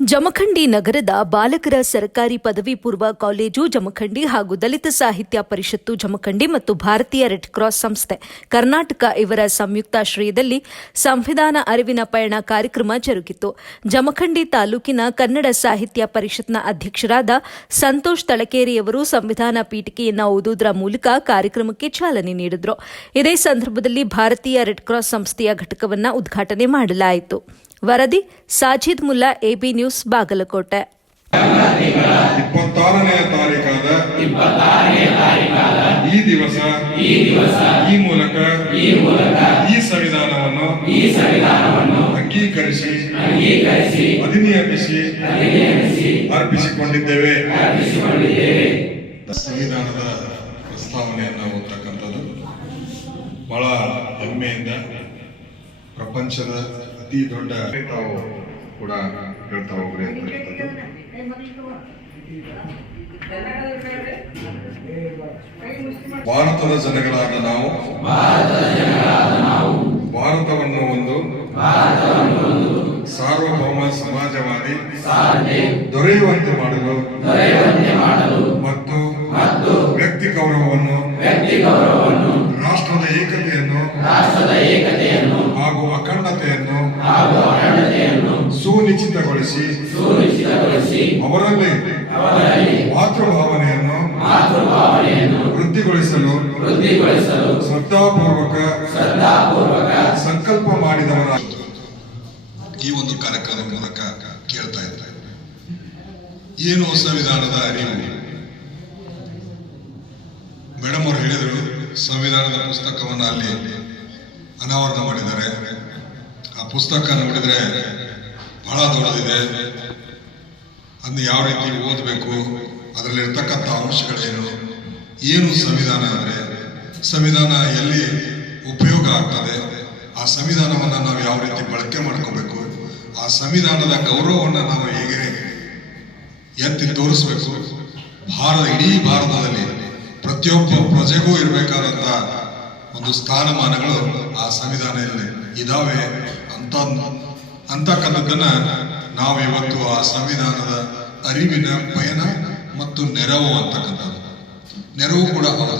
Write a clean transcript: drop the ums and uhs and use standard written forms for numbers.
ಜಮಖಂಡಿ ನಗರದ ಬಾಲಕರ ಸರ್ಕಾರಿ ಪದವಿ ಪೂರ್ವ ಕಾಲೇಜು ಜಮಖಂಡಿ ಹಾಗೂ ದಲಿತ ಸಾಹಿತ್ಯ ಪರಿಷತ್ತು ಜಮಖಂಡಿ ಮತ್ತು ಭಾರತೀಯ ರೆಡ್ ಕ್ರಾಸ್ ಸಂಸ್ಥೆ ಕರ್ನಾಟಕ ಇವರ ಸಂಯುಕ್ತಾಶ್ರಯದಲ್ಲಿ ಸಂವಿಧಾನ ಅರಿವಿನ ಪಯಣ ಕಾರ್ಯಕ್ರಮ ಜರುಗಿತು. ಜಮಖಂಡಿ ತಾಲೂಕಿನ ಕನ್ನಡ ಸಾಹಿತ್ಯ ಪರಿಷತ್ನ ಅಧ್ಯಕ್ಷರಾದ ಸಂತೋಷ್ ತಳಕೇರಿಯವರು ಸಂವಿಧಾನ ಪೀಠಿಕೆಯನ್ನು ಓದುವುದರ ಮೂಲಕ ಕಾರ್ಯಕ್ರಮಕ್ಕೆ ಚಾಲನೆ ನೀಡಿದರು. ಇದೇ ಸಂದರ್ಭದಲ್ಲಿ ಭಾರತೀಯ ರೆಡ್ ಕ್ರಾಸ್ ಸಂಸ್ಥೆಯ ಘಟಕವನ್ನು ಉದ್ಘಾಟನೆ ಮಾಡಲಾಯಿತು. ವರದಿ ಸಾಜಿದ್ ಮುಲ್ಲಾ, ಎಬಿ ನ್ಯೂಸ್, ಬಾಗಲಕೋಟೆ. 26ನೇ ತಾರೀಕಾದ ಈ ದಿವಸ ಈ ಮೂಲಕ ಈ ಸಂವಿಧಾನವನ್ನು ಅಂಗೀಕರಿಸಿ ಅಧಿನಿಯಮಿಸಿ ಅರ್ಪಿಸಿಕೊಂಡಿದ್ದೇವೆ. ಸಂವಿಧಾನದ ಪ್ರಸ್ತಾವನೆಯನ್ನು ಓದತಕ್ಕಂಥದ್ದು ಬಹಳ ಹೆಮ್ಮೆಯಿಂದ ಪ್ರಪಂಚದ ಅತಿ ದೊಡ್ಡ ತಾವು ಕೂಡ ಹೇಳ್ತಾ ಹೋಗ್ರಿ ಅಂತಕ್ಕಂಥದ್ದು. ಭಾರತದ ಜನಗಳಾದ ನಾವು ಭಾರತವನ್ನು ಒಂದು ಸಾರ್ವಭೌಮ ಸಮಾಜವಾದಿ ದೊರೆಯುವಂತೆ ಮಾಡಲು ಮತ್ತು ವ್ಯಕ್ತಿ ಗೌರವವನ್ನು ರಾಷ್ಟ್ರದ ಏಕತೆಯನ್ನು ಹಾಗೂ ಅಖಂಡತೆಯನ್ನು ಸುನಿಶ್ಚಿತಗೊಳಿಸಿ ಅವರಲ್ಲಿ ಮಾತೃಭಾವನೆಯನ್ನು ವೃದ್ಧಿಗೊಳಿಸಲು ಶ್ರದ್ಧಾಪೂರ್ವಕ ಸಂಕಲ್ಪ ಮಾಡಿದವರ ಈ ಒಂದು ಕಾರ್ಯಕ್ರಮದ ಮೂಲಕ ಕೇಳ್ತಾ ಇದ್ದಾರೆ. ಏನು ಸಂವಿಧಾನದ ಅರಿವು? ಮೇಡಮ್ ಅವರು ಹೇಳಿದರು, ಸಂವಿಧಾನದ ಪುಸ್ತಕವನ್ನು ಅಲ್ಲಿ ಅನಾವರಣ ಮಾಡಿದ್ದಾರೆ. ಆ ಪುಸ್ತಕ ನೋಡಿದ್ರೆ ಬಹಳ ದೊಡ್ಡದಿದೆ. ಅದನ್ನು ಯಾವ ರೀತಿ ಓದಬೇಕು, ಅದರಲ್ಲಿ ಇರ್ತಕ್ಕಂಥ ಅಂಶಗಳೇನು, ಏನು ಸಂವಿಧಾನ ಅಂದರೆ, ಸಂವಿಧಾನ ಎಲ್ಲಿ ಉಪಯೋಗ ಆಗ್ತದೆ, ಆ ಸಂವಿಧಾನವನ್ನು ನಾವು ಯಾವ ರೀತಿ ಬಳಕೆ ಮಾಡ್ಕೋಬೇಕು, ಆ ಸಂವಿಧಾನದ ಗೌರವವನ್ನು ನಾವು ಹೇಗೆ ಎತ್ತಿ ತೋರಿಸ್ಬೇಕು, ಇಡೀ ಭಾರತದಲ್ಲಿ ಪ್ರತಿಯೊಬ್ಬ ಪ್ರಜೆಗೂ ಇರಬೇಕಾದಂಥ ಒಂದು ಸ್ಥಾನಮಾನಗಳು ಆ ಸಂವಿಧಾನದಲ್ಲಿ ಇದಾವೆ ಅಂತಕ್ಕಂಥದ್ದನ್ನ ನಾವು ಇವತ್ತು ಆ ಸಂವಿಧಾನದ ಅರಿವಿನ ಪಯಣ ಮತ್ತು ನೆರವು ಅಂತಕ್ಕಂಥದ್ದು. ನೆರವು ಕೂಡ ಹೌದು.